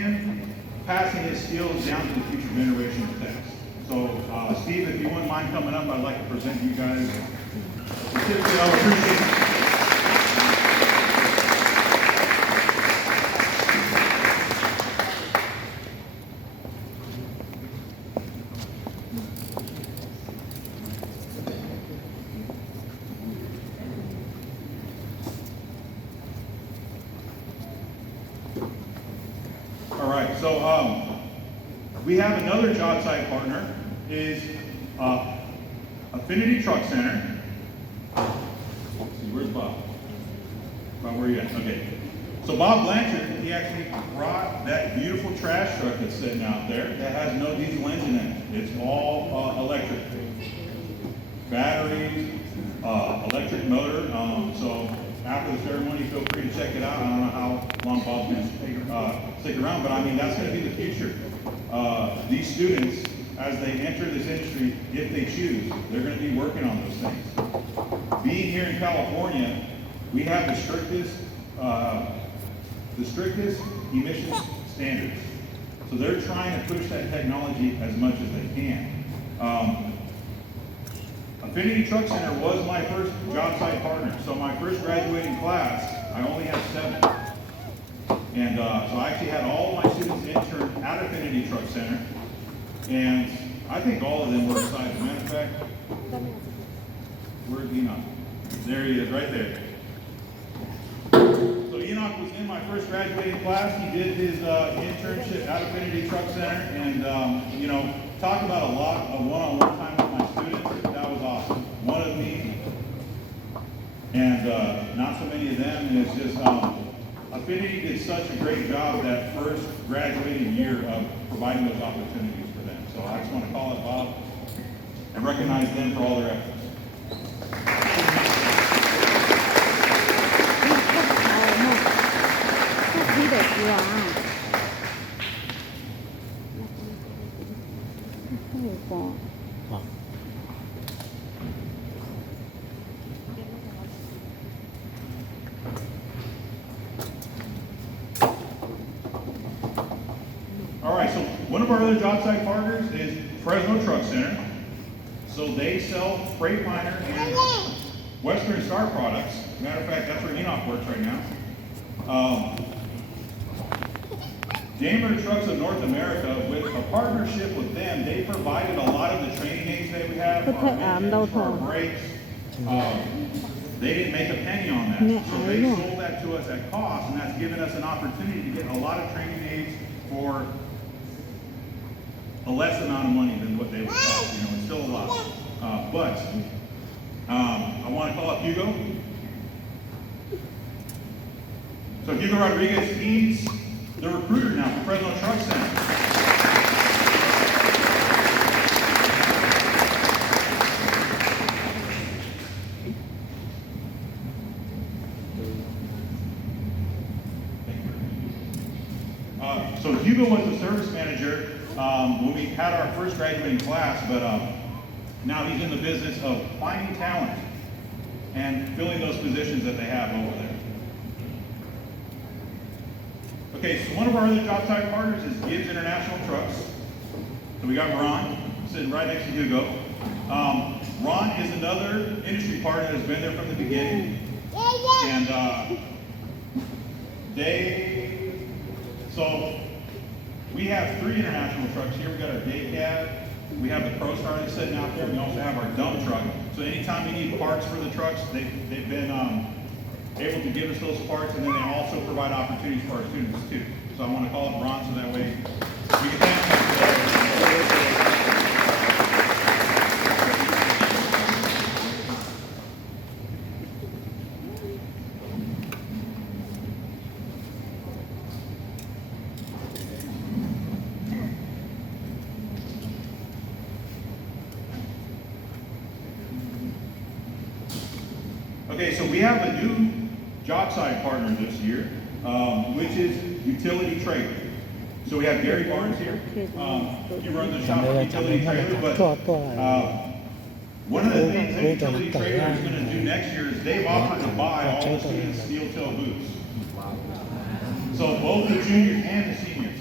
and passing his skills down to the future generation of techs. So, Steve, if you wouldn't mind coming up, I'd like to present you guys a certificate of appreciation. All right, so we have another job site partner, is Affinity Truck Center. Let's see, where's Bob? Bob, where are you at? Okay. So Bob Blanchard, he actually brought that beautiful trash truck that's sitting out there that has no diesel engine in it. It's all electric. Batteries, electric motor. So after the ceremony, feel free to check it out. I don't know how long Bob's going to stick around, but I mean, that's going to be the future. These students, as they enter this industry, if they choose, they're going to be working on those things. Being here in California, we have the strictest emissions standards. So they're trying to push that technology as much as they can. Affinity Truck Center was my first job site partner. So my first graduating class, I only had 7. And so I actually had all of my students intern at Affinity Truck Center. And I think all of them were excited. As a matter of fact, where's Enoch? There he is, right there. So Enoch was in my first graduating class. He did his internship at Affinity Truck Center. And, you know, talk about a lot of one-on-one time with my students. That was awesome. One of me, and not so many of them. And it's just, Affinity did such a great job that first graduating year of providing those opportunities for them. So I just want to call it Bob and recognize them for all their efforts. All right, so one of our other job site partners is Fresno Truck Center. So they sell Freightliner and Western Star products. Matter of fact, that's where Enoch works right now. Daimler Trucks of North America, with a partnership with them, they provided a lot of the training aids that we have, our engines, our brakes. They didn't make a penny on that. So they sold that to us at cost, and that's given us an opportunity to get a lot of training aids for a less amount of money than what they would cost. You know, it's still a lot. But I want to call up Hugo. So Hugo Rodriguez, he's the recruiter now for Fresno Truck Center. So Hugo was the service manager when we had our first graduating class, but now he's in the business of finding talent and filling those positions that they have over there. Okay, so one of our other job site partners is Gibbs International Trucks. So we got Ron sitting right next to Hugo. Ron is another industry partner that's been there from the beginning. And so we have 3 international trucks here. We got our day cab. We have the ProStar that's sitting out there. We also have our dump truck. So anytime we need parts for the trucks, they've been able to give us those parts, and then they also provide opportunities for our students too. So I want to call up Ron so that way we can thank them. Okay, so we have a new job site partner this year, which is Utility Trailer. So we have Gary Barnes here. He runs the shop for Utility Trailer, but one of the things that Utility Trailer is going to do next year is they've offered to buy all the students' steel toe boots. So both the juniors and the seniors.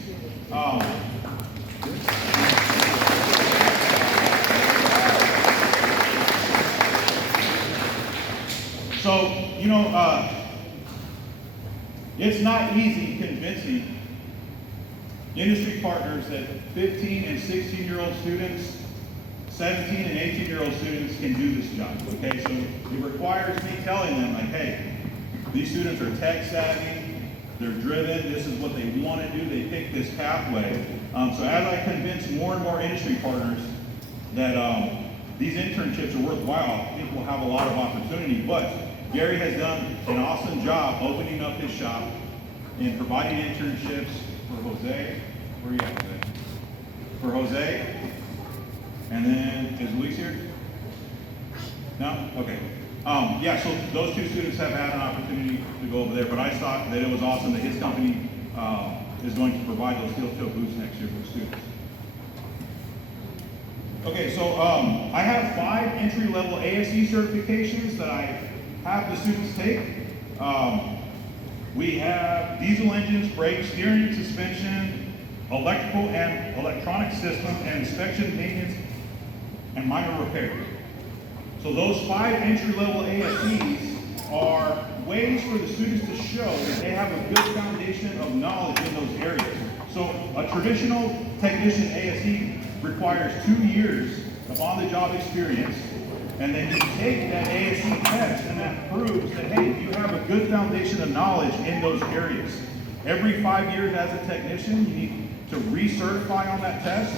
It's not easy convincing industry partners that 15 and 16-year-old students, 17 and 18-year-old students can do this job, okay? So it requires me telling them, like, hey, these students are tech savvy, they're driven, this is what they want to do, they pick this pathway. So as I convince more and more industry partners that these internships are worthwhile, I think we'll have a lot of opportunity. But Gary has done an awesome job opening up his shop and providing internships for Jose. Where are you at, Jose? For Jose. And then, is Luis here? No? Okay. Yeah, so those two students have had an opportunity to go over there, but I thought that it was awesome that his company is going to provide those steel-toe boots next year for students. Okay, so I have 5 entry-level ASE certifications that I have the students take. We have diesel engines, brakes, steering, suspension, electrical and electronic systems, and inspection, maintenance, and minor repair. So those 5 entry-level ASEs are ways for the students to show that they have a good foundation of knowledge in those areas. So a traditional technician ASE requires 2 years of on-the-job experience, and then you take that ASE test, and that proves that, hey, you have a good foundation of knowledge in those areas. Every 5 years as a technician, you need to recertify on that test.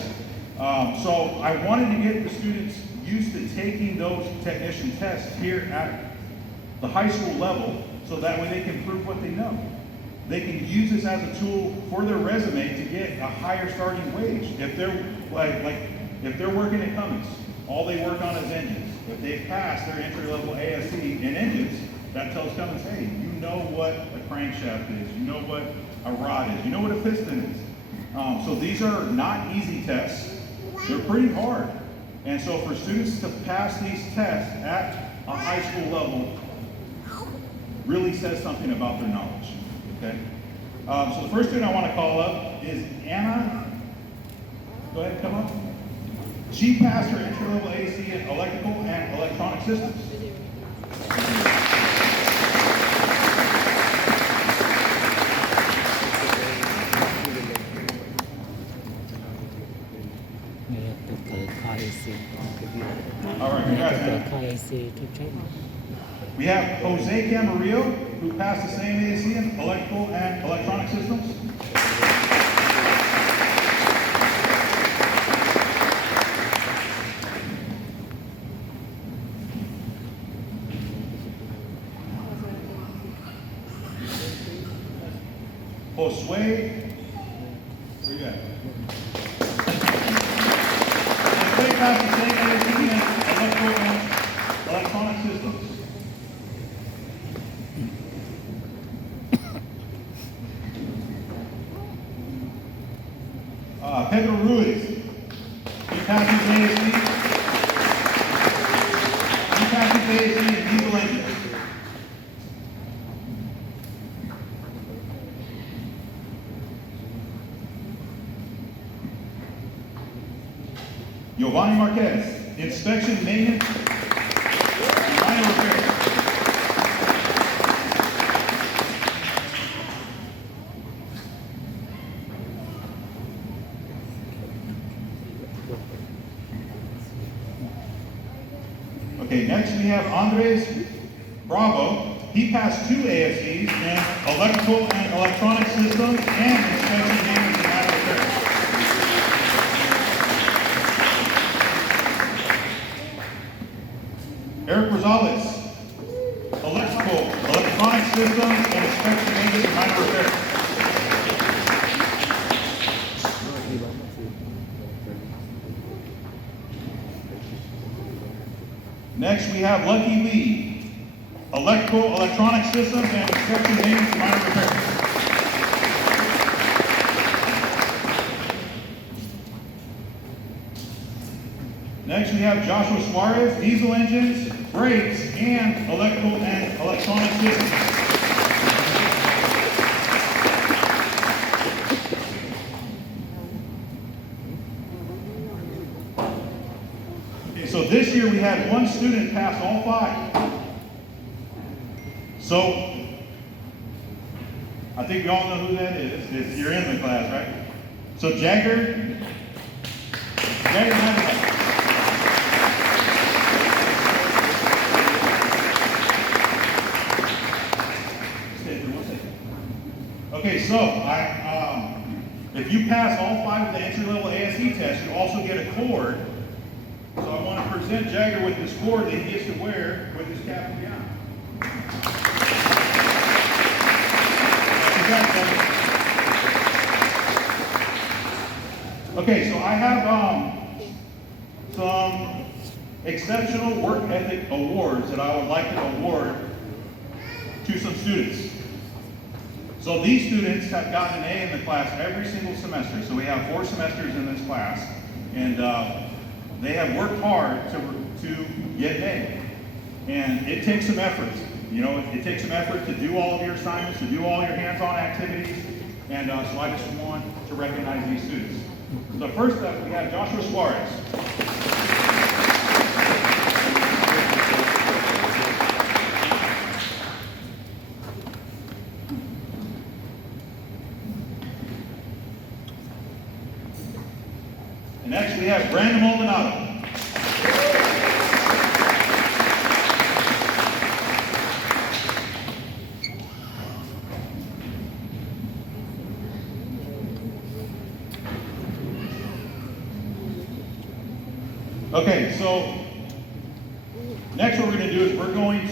So I wanted to get the students used to taking those technician tests here at the high school level, so that way they can prove what they know. They can use this as a tool for their resume to get a higher starting wage. If they're if they're working at Cummins, all they work on is engines. If they pass their entry-level ASE in engines, that tells Cummins, hey, you know what a crankshaft is, you know what a rod is, you know what a piston is. So these are not easy tests. They're pretty hard. And so for students to pass these tests at a high school level really says something about their knowledge, okay? So the first student I want to call up is Anna. Go ahead, come up. She passed her entry-level ASE in electrical and electronic systems. All right, congrats, man. We have Jose Camarillo, who passed the same ASE in electrical and electronic systems. Josue, where you at? Josue passed the same ASE in electrical and electronic systems. Pedro Ruiz, he passed his ASE. He passed his ASE in diesel engines. Giovanni Marquez, inspection, maintenance, and minor repairs. Okay, next we have Andres Bravo. He passed 2 ASEs in electrical and electronic systems and inspection, maintenance, and minor repairs. Eric Rosales, electrical, electronic systems, and inspection, maintenance, and minor repairs. Next, we have Lucky Lee, electrical, electronic systems, and inspection, maintenance, and minor repairs. Next, we have Joshua Suarez, diesel engines, brakes, and electrical and electronic systems. Okay, so this year we had 1 student pass all 5. So I think we all know who that is. You're in the class, right? So Jagger Hancock. Okay, so if you pass all 5 of the entry-level ASE tests, you also get a cord. So I want to present Jagger with this cord that he gets to wear with his cap and gown. Okay, so I have some exceptional work ethic awards that I would like to award to some students. So these students have gotten an A in the class every single semester. So we have 4 semesters in this class, and they have worked hard to get an A. And it takes some effort. You know, it takes some effort to do all of your assignments, to do all your hands-on activities, and so I just want to recognize these students. So first up, we have Joshua Suarez. Next, we have Brandon Maldonado. Okay, so next what we're going to do is we're going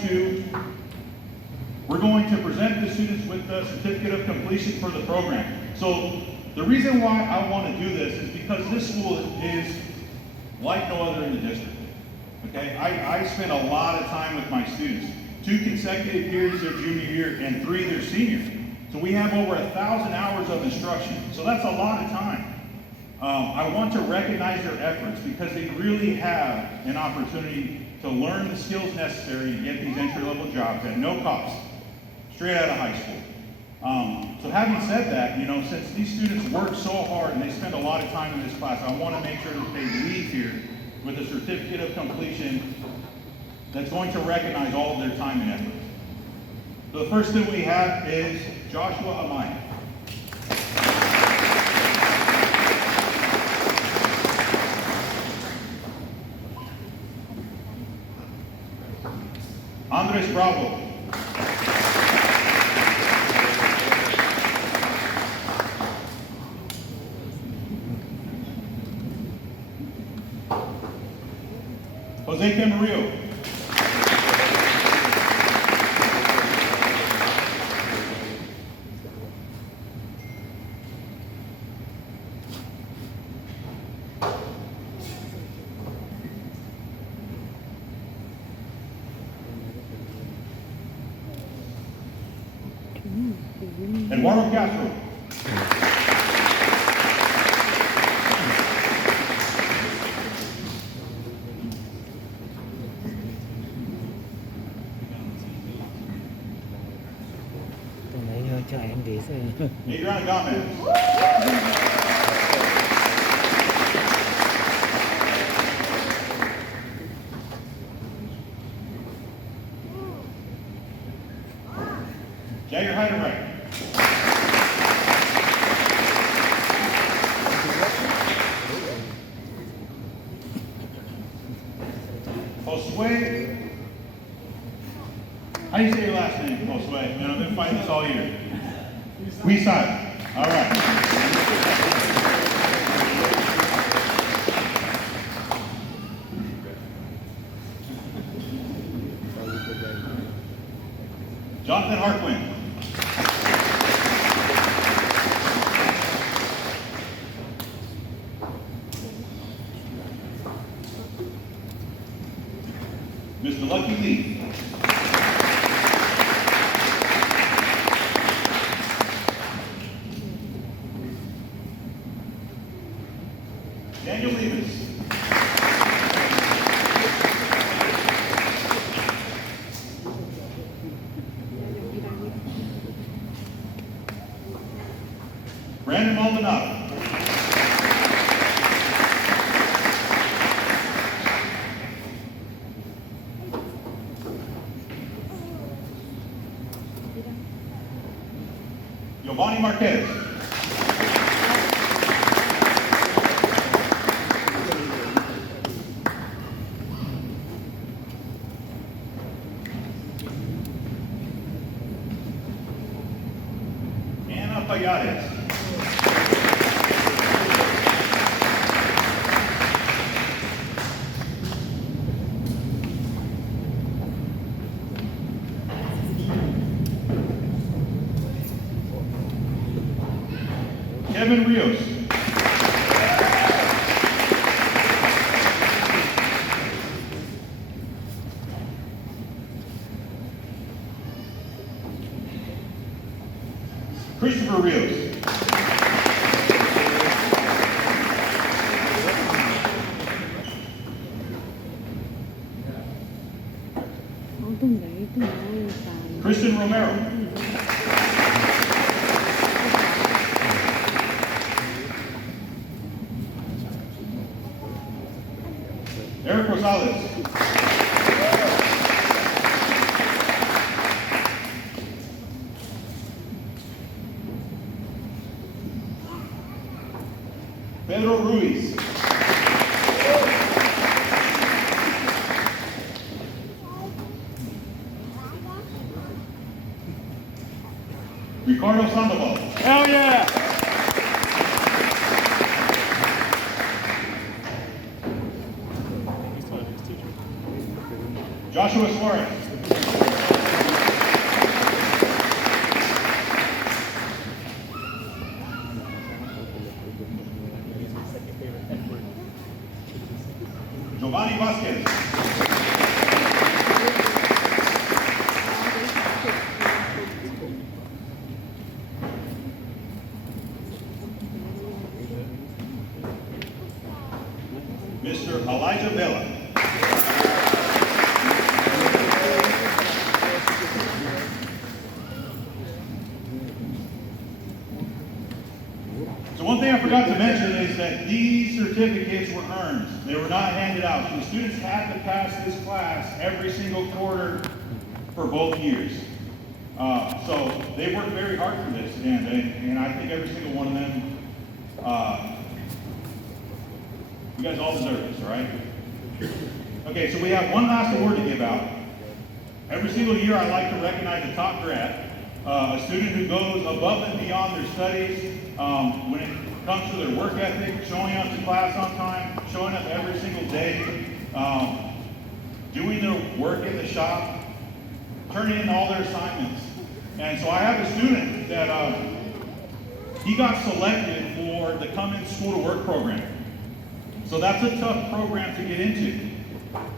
to present the students with the certificate of completion for the program. So the reason why I want to do this is because this school is like no other in the district. Okay, I spend a lot of time with my students. 2 consecutive periods their junior year and 3 their senior. So we have over 1,000 hours of instruction. So that's a lot of time. I want to recognize their efforts because they really have an opportunity to learn the skills necessary to get these entry-level jobs at no cost, straight out of high school. So having said that, you know, since these students work so hard and they spend a lot of time in this class, I want to make sure that they leave here with a certificate of completion that's going to recognize all of their time and effort. So the first thing we have is Joshua Amaya. Andres Bravo. Jose Camarillo. Eduardo Castro. Cho em đi xem. Adriana Gomez. Jagger Heidenreich. Josue. How do you say your last name, Josue? Man, I've been fighting this all year. We side. All right. Jonathan Harquin. Mr. Lucky Lee. Daniel Levis. Brandon Maldonado. Kevin Rios. Christopher Rios. Christian Romero. Eric Rosales. Pedro Ruiz. Ricardo Sandoval. Hell yeah! Joshua Suarez. Giovanni Vasquez. Mr. Elijah Vela. So one thing I forgot to mention is that these certificates were earned. They were not handed out. So the students had to pass this class every single quarter for both years. So they worked very hard for this, and I think every single one of them, you guys all deserve this, all right? Okay, so we have one last award to give out. Every single year I like to recognize a top grad, a student who goes above and beyond their studies when it comes to their work ethic, showing up to class on time, showing up every single day, doing their work in the shop, turning in all their assignments. And so I have a student that he got selected for the Come In School to Work program. So that's a tough program to get into.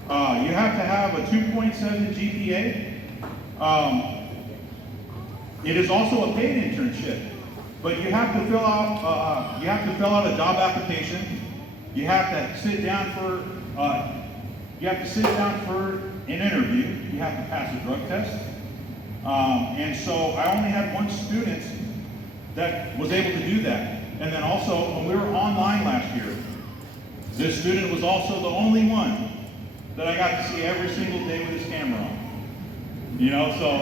You have to have a 2.7 GPA. It is also a paid internship, but you have to fill out a job application. You have to sit down for an interview. You have to pass a drug test. And so I only had one student that was able to do that. And then also when we were online last year, this student was also the only one that I got to see every single day with his camera on. You know, so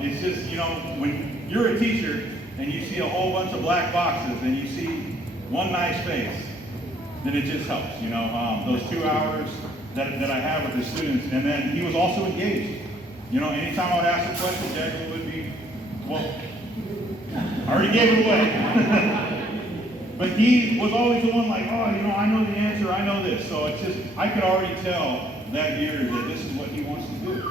it's just, you know, when you're a teacher and you see a whole bunch of black boxes and you see one nice face, then it just helps, you know, those 2 hours that I have with the students. And then he was also engaged. You know, anytime I would ask a question, Jack would be, well, I already gave it away. But he was always the one like, oh, you know, I know the answer, I know this. So it's just, I could already tell that year that this is what he wants to do.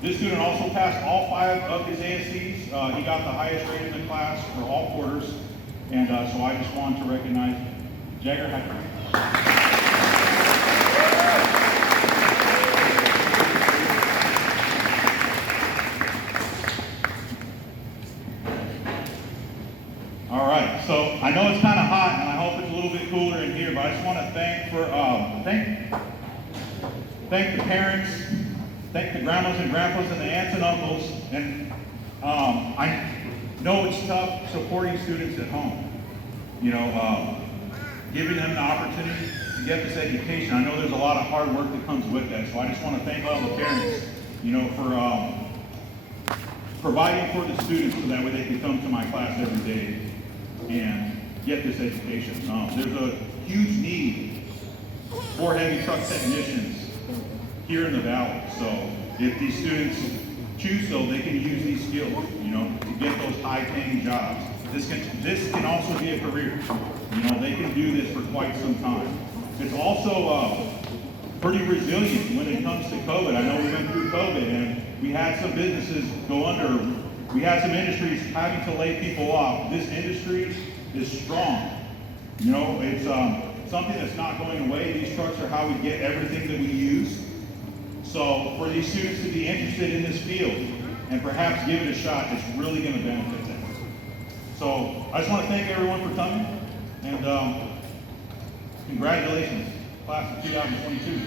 This student also passed all 5 of his ASCs. He got the highest grade in the class for all quarters. And so I just wanted to recognize Jagger Hacker. All right, so I know it's kind of hot, and I hope it's a little bit cooler in here, but I just want to thank the parents, thank the grandmas and grandpas and the aunts and uncles, and I know it's tough supporting students at home. You know, giving them the opportunity to get this education. I know there's a lot of hard work that comes with that, so I just want to thank all the parents, you know, for providing for the students so that way they can come to my class every day and get this education. There's a huge need for heavy truck technicians here in the valley. So if these students choose so, they can use these skills, you know, to get those high-paying jobs. This can also be a career. You know, they can do this for quite some time. It's also pretty resilient when it comes to COVID. I know we went through COVID and we had some businesses go under We had some industries having to lay people off. This industry is strong. You know, it's something that's not going away. These trucks are how we get everything that we use. So for these students to be interested in this field and perhaps give it a shot, it's really going to benefit them. So I just want to thank everyone for coming, and congratulations, class of 2022.